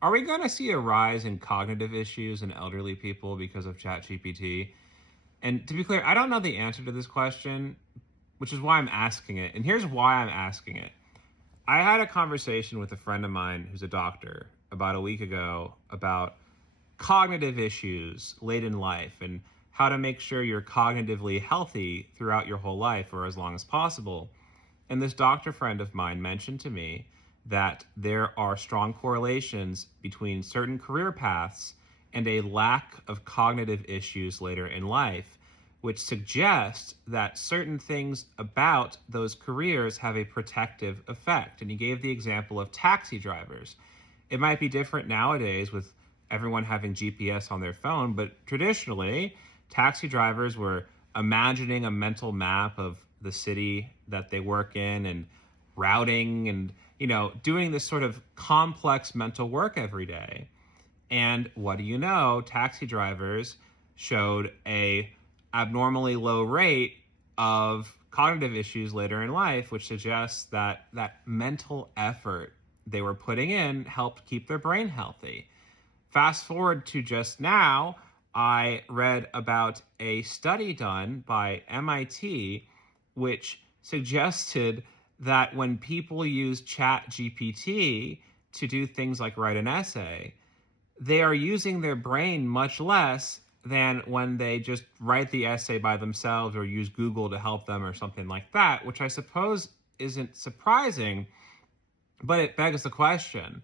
Are we going to see a rise in cognitive issues in elderly people because of ChatGPT? And to be clear, I don't know the answer to this question, which is why I'm asking it. And here's why I'm asking it. I had a conversation with a friend of mine who's a doctor about a week ago about cognitive issues late in life and how to make sure you're cognitively healthy throughout your whole life or as long as possible. And this doctor friend of mine mentioned to me that there are strong correlations between certain career paths and a lack of cognitive issues later in life, which suggests that certain things about those careers have a protective effect. And he gave the example of taxi drivers. It might be different nowadays with everyone having GPS on their phone, but traditionally, taxi drivers were imagining a mental map of the city that they work in and routing and, doing this sort of complex mental work every day. And what do you know? Taxi drivers showed a abnormally low rate of cognitive issues later in life, which suggests that that mental effort they were putting in helped keep their brain healthy. Fast forward to just now, I read about a study done by MIT which suggested that when people use Chat GPT to do things like write an essay, they are using their brain much less than when they just write the essay by themselves or use Google to help them or something like that, which I suppose isn't surprising, but it begs the question.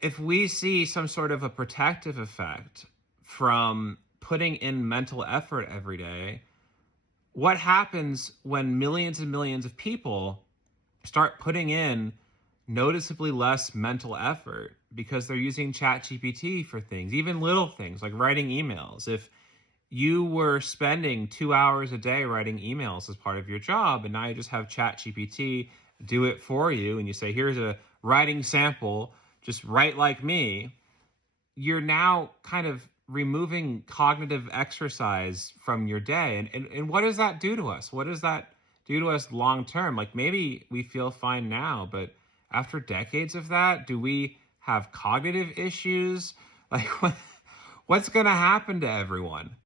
If we see some sort of a protective effect from putting in mental effort every day, what happens when millions and millions of people start putting in noticeably less mental effort because they're using ChatGPT for things, even little things like writing emails? If you were spending 2 hours a day writing emails as part of your job, and now you just have ChatGPT do it for you, and you say, here's a writing sample, just write like me, you're now kind of removing cognitive exercise from your day. And what does that do to us? What does that do to us long term? Like maybe we feel fine now, but after decades of that, do we have cognitive issues? Like what's going to happen to everyone?